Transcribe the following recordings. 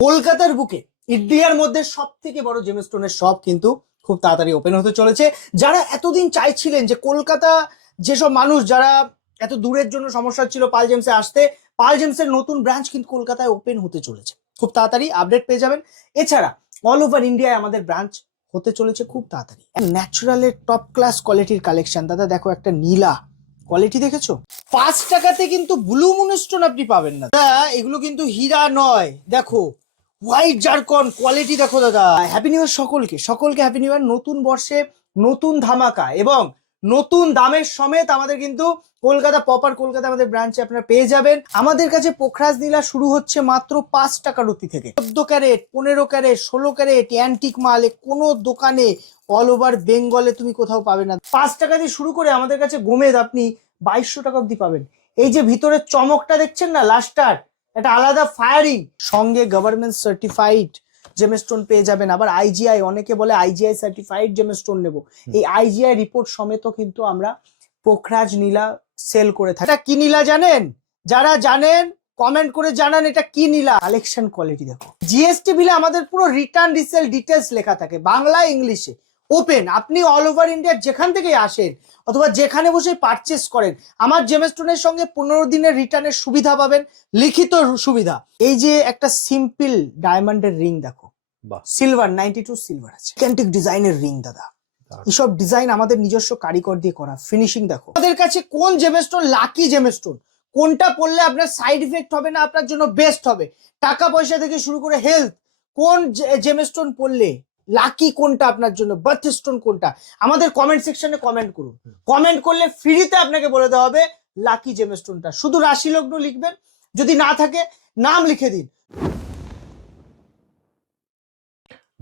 কলকাতার বুকে ইন্ডিয়ার মধ্যে সব থেকে বড় জেমস্টোনের শপ কিন্তু খুব তাড়াতাড়ি ওপেন হতে চলেছে। যারা এতদিন চাইছিলেন যে কলকাতা, যেসব মানুষ যারা এত দূরের জন্য সমস্যা ছিল পাল জেমসে আসতে, পাল জেমসের নতুন ব্রাঞ্চ কিন্তু কলকাতায় ওপেন হতে চলেছে। খুব তাড়াতাড়ি আপডেট পেয়ে যাবেন। এছাড়া অল ওভার ইন্ডিয়ায় আমাদের ব্রাঞ্চ হতে চলেছে খুব তাড়াতাড়ি। ন্যাচারালের টপ ক্লাস কোয়ালিটির কালেকশন। দাদা দেখো, একটা নীলা কোয়ালিটি দেখেছো? 5 টাকাতে কিন্তু ব্লু মুনস্টোন আপনি পাবেন না দাদা। এগুলো কিন্তু হীরা নয়, দেখো হোয়াইট জারকন কোয়ালিটি দেখো দাদা। হ্যাপি নিউ ইয়ার সকলকে, সকলকে হ্যাপি নিউ ইয়ার। নতুন বর্ষে নতুন ধামাকা এবং নতুন দামের সমেত আমাদের কিন্তু কলকাতা প্রপার কলকাতা আমাদের ব্রাঞ্চে আপনারা পেয়ে যাবেন। আমাদের কাছে পোখরাজ নীলা শুরু হচ্ছে মাত্র 5 টাকা রতি থেকে। 14 ক্যারেট, 15 ক্যারেট, 16 ক্যারেট অ্যান্টিক মাল কোনো দোকানে অল ওভার বেঙ্গলে তুমি কোথাও পাবে না। 5 টাকা দিয়ে শুরু করে আমাদের কাছে গোমেদ আপনি 2200 টাকা অব্দি পাবেন। এই যে ভিতরের চমকটা দেখছেন না, লাস্টার একটা আলাদা ফায়ারিং, সঙ্গে গভর্নমেন্ট সার্টিফাইড জেমস্টোন পেয়ে যাবেন। আবার আইজিআই, অনেকে বলে আইজিআই সার্টিফাইড জেমস্টোন নেব, এই আইজিআই রিপোর্ট সমেত কিন্তু আমরা পোখরাজ নীলা সেল করে থাকি। এটা কি নীলা জানেন? যারা জানেন কমেন্ট করে জানান এটা কি নীলা। কালেকশন কোয়ালিটি দেখো। জিএসটি বিলে আমাদের পুরো রিটার্ন রিসেল ডিটেলস লেখা থাকে বাংলা ইংলিশে। ওপেন, আপনি অল ওভার ইন্ডিয়ার যেখান থেকে আসেন অথবা যেখানে বসে পারচেস করেন, আমার জেমস্টোনের সঙ্গে 15 দিনের রিটার্নের সুবিধা পাবেন, লিখিত সুবিধা। এই যে একটা সিম্পল ডায়মন্ডের রিং দেখো, সিলভার 92 সিলভার আছে, ক্যান্টিক ডিজাইনের রিং দাদা। এইসব ডিজাইন আমাদের নিজস্ব কারিগর দিয়ে করা। ফিনিশিং দেখো। আমাদের কাছে কোন জেমস্টোন লাকি জেমস্টোন, কোনটা পড়লে আপনার সাইড ইফেক্ট হবে না, আপনার জন্য বেস্ট হবে, টাকা পয়সা থেকে শুরু করে হেলথ, কোন জেমস্টোন পড়লে লাকি, কোনটা আপনার জন্য বার্থ স্টোন কোনটা, আমাদের কমেন্ট সেকশনে কমেন্ট করুন। কমেন্ট করলে ফ্রিতে আপনাকে বলে দেওয়া হবে লাকি জেমস্টোনটা। শুধু রাশি লগ্ন লিখবেন, যদি না থাকে নাম লিখে দিন।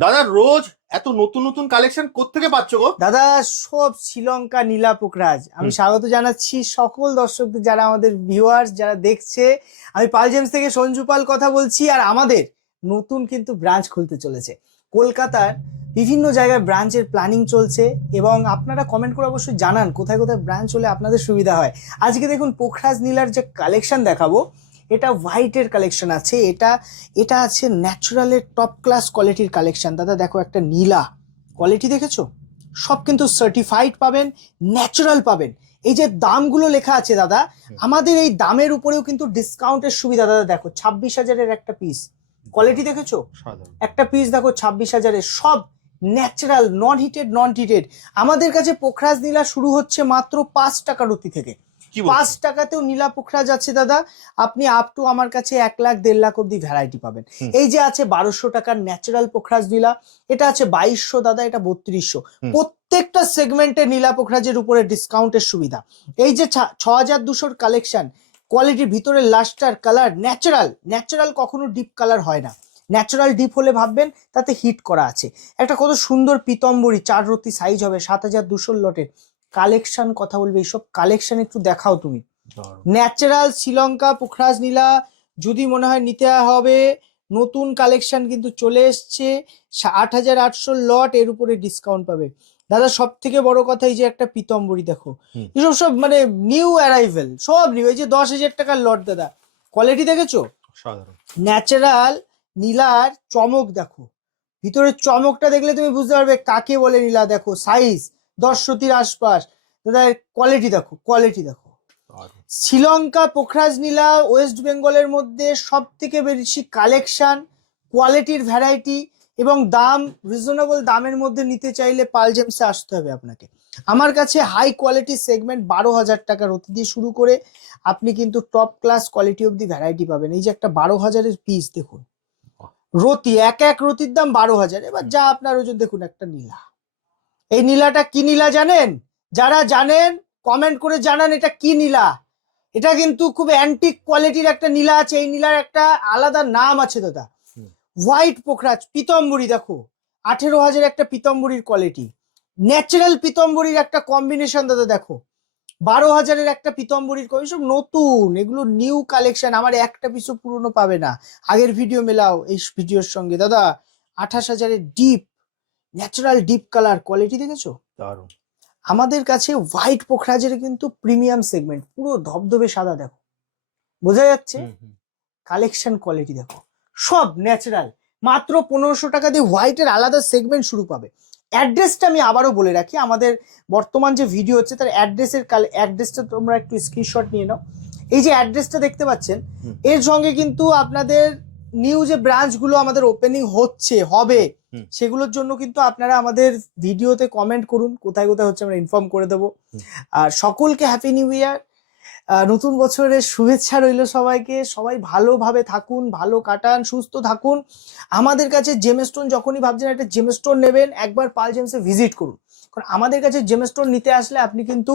দাদা রোজ এত নতুন নতুন কালেকশন কোত্থেকে পাচ্ছ গো? দাদা সব শ্রীলঙ্কা নীলা পোখরাজ। আমি স্বাগত জানাচ্ছি সকল দর্শকদের, যারা আমাদের ভিউয়ার্স যারা দেখছে। আমি পাল জেমস থেকে সঞ্জু পাল কথা বলছি। আর আমাদের নতুন কিন্তু ব্রাঞ্চ খুলতে চলেছে কলকাতার বিভিন্ন জায়গায়। ব্রাঞ্চের প্ল্যানিং চলছে এবং আপনারা কমেন্ট করে অবশ্যই জানান কোথায় কোথায় ব্রাঞ্চ হলে আপনাদের সুবিধা হয়। আজকে দেখুন পোখরাজ নীলার যে কালেকশন দেখাবো, এটা হোয়াইটের কালেকশন আছে, এটা আছে ন্যাচারালের টপ ক্লাস কোয়ালিটির কালেকশন। দাদা দেখো, একটা নীলা কোয়ালিটি দেখেছো? সব কিন্তু সার্টিফাইড পাবেন, ন্যাচারাল পাবেন। এই যে দামগুলো লেখা আছে দাদা, আমাদের এই দামের উপরেও কিন্তু ডিসকাউন্টের সুবিধা। দাদা দেখো 26,000-এর একটা পিস, কোয়ালিটি দেখেছো? একটা পিস দেখো 26,000-এর, সব ন্যাচারাল, নন হিটেড, নন হিটেড। আমাদের কাছে পোখরাজ নীলা শুরু হচ্ছে মাত্র 5 টাকা রতি থেকে। 5 টাকাতেও নীলা পোখরাজ আছে দাদা। আপনি আপ টু আমার কাছে 1 লাখ 1.5 লাখ অব্দি ভ্যারাইটি পাবেন। এই যে আছে 1200 টাকার ন্যাচারাল পোখরাজ নীলা, এটা আছে 2200 দাদা, এটা 3200। প্রত্যেকটা সেগমেন্টে নীলা পোখরাজের উপরে ডিসকাউন্টের সুবিধা। এই যে 6200-র কালেকশন, কোয়ালিটির ভিতরে লাস্টার কালার ন্যাচারাল কখনো ডিপ কালার হয় না। ন্যাচারাল ডিপ হলে ভাববেন তাতে হিট করা আছে। একটা কত সুন্দর পিতম্বরী 4 রতি সাইজ হবে, 7200 লটের কালেকশন। কথা বলবে এইসব কালেকশন একটু দেখাও তুমি। ন্যাচারাল শ্রীলঙ্কা পোখরাজ নীলা যদি মনে হয় নিতে হবে, নতুন কালেকশন কিন্তু চলে এসছে। 8800 লট, এর উপরে ডিসকাউন্ট পাবে দাদা। সব থেকে বড় কথা, এই যে একটা পিতম্বরী দেখো, এসব সব মানে নিউ অ্যারাইভেল, সব নিউ। এই যে 10,000 টাকার লট দাদা, কোয়ালিটি দেখেছো? ন্যাচারাল নীলার চমক দেখো, ভিতরের চমকটা দেখলে তুমি বুঝতে পারবে কাকে বলে নীলা। দেখো সাইজ 10 রতির আশপাশ দাদা, কোয়ালিটি দেখো, কোয়ালিটি দেখো। শ্রীলঙ্কা পোখরাজ নীলা ওয়েস্ট বেঙ্গলের মধ্যে সব থেকে বেশি কালেকশন, কোয়ালিটির ভ্যারাইটি এবং দাম রিজনেবল দামের মধ্যে নিতে চাইলে পাল জেমসে আসতে হবে আপনাকে। আমার কাছে হাই কোয়ালিটি সেগমেন্ট 12,000 টাকা রতি দিয়ে শুরু করে আপনি কিন্তু টপ ক্লাস কোয়ালিটি অব্দি ভ্যারাইটি পাবেন। এই যে একটা 12,000-এর পিস দেখুন, রতি এক রতির দাম 12,000। এবার যা আপনার ওজন দেখুন, একটা নীলা। এই নীলাটা কি নীলা জানেন? যারা জানেন কমেন্ট করে জানান এটা কি নীলা। এটা কিন্তু খুব অ্যান্টিক কোয়ালিটির একটা নীলা আছে। এই নীলার একটা আলাদা নাম আছে দাদা। হোয়াইট পোখরাজ পিতম্বরী দেখো, 18,000 একটা পিতম্বরীর কোয়ালিটি। ন্যাচারাল পিতম্বরীর একটা কম্বিনেশন দাদা দেখো, 12,000-এর একটা পিতম্বরীর কোয়ালিটি। সব নতুন, এগুলো নিউ কালেকশন। আমার একটা পিসও পুরনো পাবে না। আগের ভিডিও মেলাও এই ভিডিওর সঙ্গে দাদা। 28,000-এর deep natural deep colour, quality দেখেছো? দারুণ। আমাদের কাছে হোয়াইট পোখরাজের কিন্তু প্রিমিয়াম সেগমেন্ট, পুরো ধবধবে সাদা দেখো, বোঝা যাচ্ছে? কালেকশন কোয়ালিটি দেখো, সব ন্যাচারাল, মাত্র 1500 টাকা দিয়ে হোয়াইটের আলাদা সেগমেন্ট শুরু পাবে। অ্যাড্রেসটা আমি আবারও বলে রাখি, আমাদের বর্তমান যে ভিডিও হচ্ছে তার অ্যাড্রেসটা তোমরা একটু স্ক্রিনশট নিয়ে নাও। এই যে অ্যাড্রেসটা দেখতে পাচ্ছেন, এর সঙ্গে কিন্তু আপনাদের নিউ যে ব্রাঞ্চগুলো আমাদের ওপেনিং হবে সেগুলোর জন্য কিন্তু আপনারা আমাদের ভিডিওতে কমেন্ট করুন, কোথায় কোথায় হচ্ছে আমরা ইনফর্ম করে দেবো। আর সকলকে হ্যাপি নিউ ইয়ার, নতুন বছরের শুভেচ্ছা রইল সবাইকে। সবাই ভালোভাবে থাকুন, ভালো কাটান, সুস্থ থাকুন। আমাদের কাছে জেমস্টোন যখনই ভাবছেন একটা জেমস্টোন নেবেন, একবার পাল জেমসে ভিজিট করুন। কারণ আমাদের কাছে জেমস্টোন নিতে আসলে আপনি কিন্তু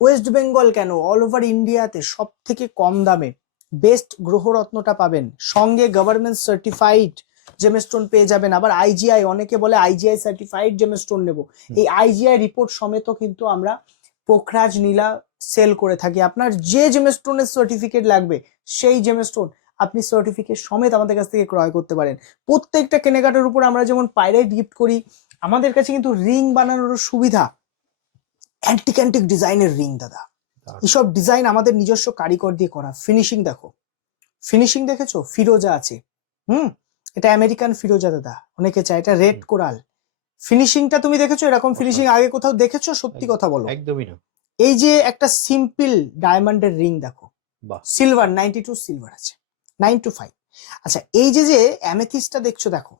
ওয়েস্ট বেঙ্গল কেন, অল ওভার ইন্ডিয়াতে সব থেকে কম দামে বেস্ট গ্রহরত্নটা পাবেন, সঙ্গে গভর্নমেন্ট সার্টিফাইড জেমস্টোন পেয়ে যাবেন। আবার আইজিআই, অনেকে বলে আইজিআই সার্টিফাইড জেমস্টোন নেব, এই আইজিআই রিপোর্ট সমেত কিন্তু আমরা পোখরাজ নীলা সেল করে থাকি। আপনার যে জেমস্টোনের সার্টিফিকেট লাগবে সেই জেমস্টোন আপনি সার্টিফিকেট সমেত আমাদের কাছ থেকে ক্রয় করতে পারেন। প্রত্যেকটা কেনাকাটার উপর আমরা যেমন পাইরাইট গিফট করি, আমাদের কাছে কিন্তু রিং বানানোর সুবিধা, অ্যান্টিক ডিজাইনের রিং দাদা। এইসব ডিজাইন আমাদের নিজস্ব কারিগর দিয়ে করা। ফিনিশিং দেখো, ফিনিশিং দেখেছো, ফিরোজা আছে, এটা আমেরিকান ফিরোজা দাদা, অনেকে চায়। এটা রেড কোরাল, ফিনিশিংটা তুমি দেখেছো? এরকম ফিনিশিং আগে কোথাও দেখেছো? সত্যি কথা বলো। একদমই না। এই যে একটা সিম্পল ডায়মন্ডের রিং দেখো, সিলভার 92 সিলভার আছে, 925। আচ্ছা, এই যে অ্যামেথিসটা দেখছো, দেখো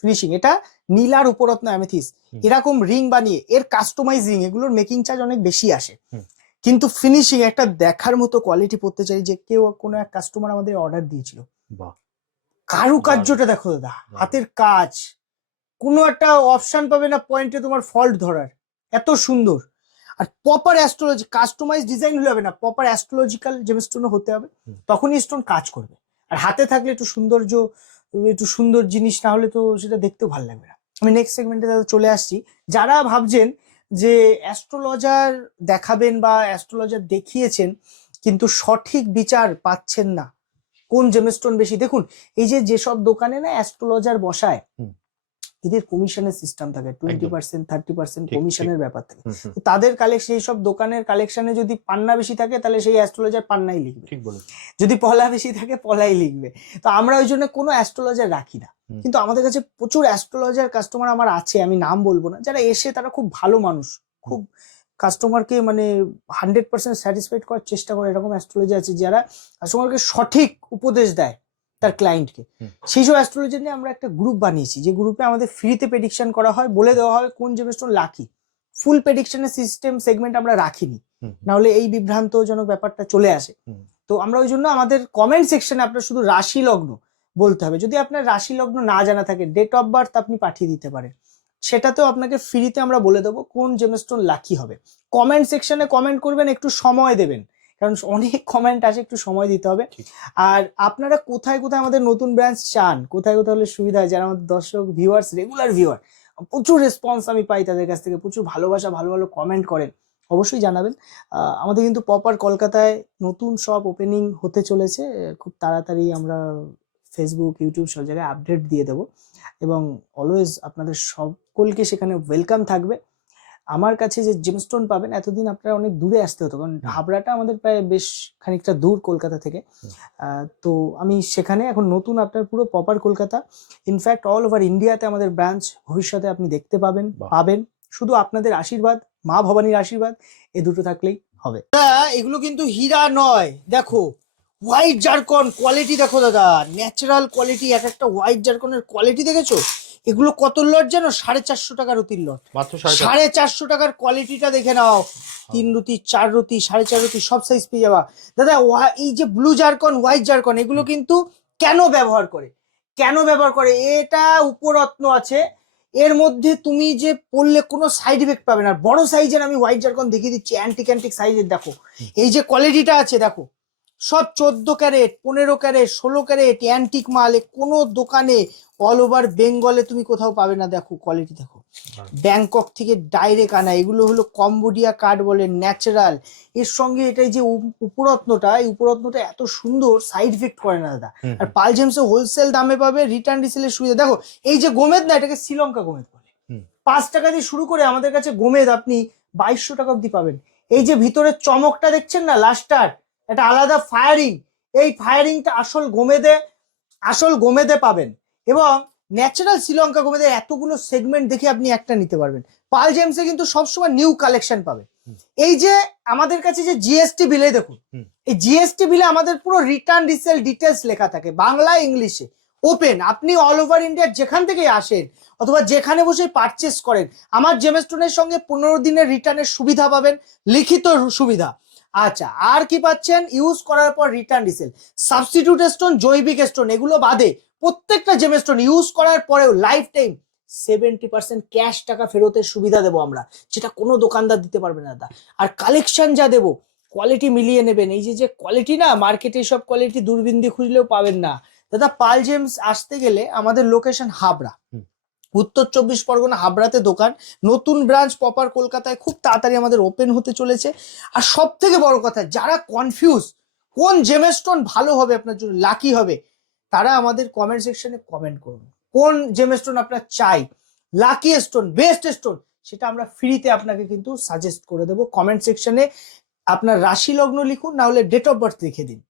ফিনিশিং, এটা নীলার উপরত্ন অ্যামেথিস। এরকম রিং বানিয়ে এর কাস্টমাইজ রিং, এগুলোর মেকিং চার্জ অনেক বেশি আসে, কিন্তু ফিনিশিং একটা দেখার মতো কোয়ালিটি করতে চাই। যে কেউ কোনো এক কাস্টমার আমাদের অর্ডার দিয়েছিল, কারুকার্যটা দেখো দাদা, হাতের কাজ, কোনো একটা অপশন পাবে না পয়েন্টে তোমার ফল্ট ধরার, এত সুন্দর। আর প্রপার অ্যাস্ট্রোলজি, কাস্টমাইজ ডিজাইন হলে হবে না, প্রপার অ্যাস্ট্রোলজিক্যাল জেমস্টোনও হতে হবে, তখনই স্টোন কাজ করবে। আর হাতে থাকলে একটু সৌন্দর্য, একটু সুন্দর জিনিস না হলে তো সেটা দেখতেও ভালো লাগবে না। আমি নেক্সট সেগমেন্টে চলে আসছি। যারা ভাবছেন যে অ্যাস্ট্রোলজার দেখাবেন বা অ্যাস্ট্রোলজার দেখিয়েছেন কিন্তু সঠিক বিচার পাচ্ছেন না, কোন জেমস্টোন বেশি, দেখুন এই যেসব দোকানে না অ্যাস্ট্রোলজার বসায়, এদের কমিশনের সিস্টেম থাকে, 20% 30% কমিশনের ব্যাপার থাকে। তো তাদের কালেকশন, সেই সব দোকানের কালেকশনে যদি পান্না বেশি থাকে তাহলে সেই অ্যাস্ট্রোলজার পান্নাই লিখবে, যদি পলা বেশি থাকে পলাই লিখবে। তো আমরা ওই জন্য কোনো অ্যাস্ট্রোলজার রাখি না। কিন্তু আমাদের কাছে প্রচুর অ্যাস্ট্রোলজার কাস্টমার আমার আছে, আমি নাম বলবো না, যারা এসে তারা খুব ভালো মানুষ, খুব কাস্টমারকে মানে 100% স্যাটিসফাইড করার চেষ্টা করে। এরকম অ্যাস্ট্রোলজার আছে যারা কাস্টমারকে সঠিক উপদেশ দেয় তার ক্লায়েন্টকে। সেই সব অ্যাস্ট্রোলজার নিয়ে আমরা একটা গ্রুপ বানিয়েছি, যে গ্রুপে আমাদের ফ্রিতে প্রেডিকশন করা হয়, বলে দেওয়া হয় কোন জেমস্টোন লাকি। ফুল প্রেডিকশনের সিস্টেম সেগমেন্ট আমরা রাখিনি, না হলে এই বিভ্রান্তজনক ব্যাপারটা চলে আসে। তো আমরা ওই জন্য আমাদের কমেন্ট সেকশনে আপনার শুধু রাশি লগ্ন বলতে হবে। যদি আপনার রাশি লগ্ন না জানা থাকে, ডেট অফ বার্থ আপনি পাঠিয়ে দিতে পারেন, সেটাতেও আপনাকে ফ্রিতে আমরা বলে দেবো কোন জেমস্টোন লাকি হবে। কমেন্ট সেকশনে কমেন্ট করবেন, একটু সময় দেবেন, কারণ অনেক কমেন্ট আসে, একটু সময় দিতে হবে। আর আপনারা কোথায় কোথায় আমাদের নতুন ব্রাঞ্চ চান, কোথায় কোথায় হলে সুবিধা হয়, যারা আমাদের দর্শক ভিউয়ার্স, রেগুলার ভিউয়ার, প্রচুর রেসপন্স আমি পাই তাদের কাছ থেকে, প্রচুর ভালোবাসা, ভালো ভালো কমেন্ট করেন, অবশ্যই জানাবেন। আমাদের কিন্তু প্রপার কলকাতায় নতুন শপ ওপেনিং হতে চলেছে, খুব তাড়াতাড়ি আমরা ফেসবুক, ইউটিউব সব জায়গায় আপডেট দিয়ে দেবো, এবং অলওয়েজ আপনাদের সকলকে সেখানে ওয়েলকাম থাকবে। আমার কাছে যে জেমস্টোন পাবেন, এতদিন আপনারা অনেক দূরে আসতে হতো, কারণ হাবড়াটা আমাদের প্রায় বেশ খানিকটা দূর কলকাতা থেকে। তো আমি সেখানে এখন নতুন আপনার পুরো proper Kolkata, in fact all over ইন্ডিয়াতে আমাদের ব্রাঞ্চ ভবিষ্যতে আপনি দেখতে পাবেন। শুধু আপনাদের আশীর্বাদ, মা ভবানীর আশীর্বাদ, এ দুটো থাকলেই হবে। এগুলো কিন্তু হীরা নয়, দেখো হোয়াইট জারকন কোয়ালিটি দেখো দাদা, ন্যাচারাল কোয়ালিটি। এক একটা হোয়াইট জারকনের কোয়ালিটি দেখেছো? এগুলো কত লট জানো? 450 টাকা রুতির লট, 450 টাকার কোয়ালিটিটা দেখে নাও। 3 রুতি, 4 রুতি, 4.5 রুতি, সব সাইজ পেয়ে যাবা দাদা। এই যে ব্লু জারকন, হোয়াইট জারকন, এগুলো কিন্তু কেন ব্যবহার করে, এটা উপরত্ন আছে এর মধ্যে, তুমি যে পড়লে কোনো সাইড ইফেক্ট পাবে না। বড় সাইজের আমি হোয়াইট জারকন দেখিয়ে দিচ্ছি, অ্যান্টিক সাইজের, দেখো এই যে কোয়ালিটিটা আছে, দেখো সব 14 ক্যারেট, 15 ক্যারেট, 16 ক্যারেট অ্যান্টিক মাল। কোনো দোকানে অল ওভার বেঙ্গলে তুমি কোথাও পাবে না। দেখো কোয়ালিটি দেখো, ব্যাংকক থেকে ডাইরেক্ট আনা, এগুলো হলো কম্বোডিয়া কাঠ বলে, ন্যাচারাল। এর সঙ্গে এটাই যে উপরত্নটা, এই উপরত্নটা এত সুন্দর, সাইড ইফেক্ট করে না দাদা। আর পাল জেমসে হোলসেল দামে পাবে, রিটার্ন রিসেলের সুবিধা। দেখো এই যে গোমেদ না, এটাকে শ্রীলঙ্কা গোমেদ বলে। 5 টাকা দিয়ে শুরু করে আমাদের কাছে গোমেদ আপনি 2200 টাকা অব্দি পাবেন। এই যে ভিতরের চমকটা দেখছেন না, লাস্টার, একটা আলাদা ফায়ারিং, এই ফায়ারিংটা আসল গোমেদে আসল গোমেদে পাবেন এবং ন্যাচারাল শ্রীলঙ্কা গোমেদে এতগুলো সেগমেন্ট দেখে আপনি একটা নিতে পারবেন। পাল জেমসে কিন্তু সবসময় নিউ কালেকশন পাবেন। এই যে আমাদের কাছে যে জিএসটি বিলে দেখুন, এই জিএসটি বিলে আমাদের পুরো রিটার্ন রিসেল ডিটেলস লেখা থাকে বাংলা ইংলিশে, ওপেন। আপনি অল ওভার ইন্ডিয়ার যেখান থেকে আসেন অথবা যেখানে বসে পারচেস করেন, আমার জেমস্টোনের সঙ্গে 15 দিনের রিটার্নের সুবিধা পাবেন, লিখিত সুবিধা। আচ্ছা, আর কি পাচ্ছেন? ইউজ করার পর রিটার্ন রিসেল, সাবস্টিটিউট স্টোন, জৈবিক স্টোন, এগুলো বাদে প্রত্যেকটা জেমস্টোন ইউজ করার পরেও লাইফ টাইম 70% ক্যাশ টাকা ফেরতের সুবিধা দেবো আমরা, যেটা কোনো দোকানদার দিতে পারবে না দাদা। আর কালেকশন যা দেবো, কোয়ালিটি মিলিয়ে নেবেন। এই যে কোয়ালিটি না, মার্কেটে সব কোয়ালিটি দূরবীন দিয়ে খুঁজলেও পাবেন না দাদা। পাল জেমস আসতে গেলে আমাদের লোকেশন হাবড়া, উত্তর 24 পরগনা, হাবড়াতে দোকান। নতুন ব্রাঞ্চ প্রপার কলকাতায় খুব তাড়াতাড়ি আমাদের ওপেন হতে চলেছে। আর সব থেকে বড় কথা, যারা কনফিউজ কোন জেমস্টোন ভালো হবে আপনার জন্য, লাকি হবে, তারা আমাদের কমেন্ট সেকশনে কমেন্ট করুন কোন জেমস্টোন আপনার চাই, লাকি স্টোন, বেস্ট স্টোন, সেটা আমরা ফ্রিতে আপনাকে কিন্তু সাজেস্ট করে দেবো। কমেন্ট সেকশনে আপনার রাশি লগ্ন লিখুন, না হলে ডেট অফ বার্থ লিখে দিন।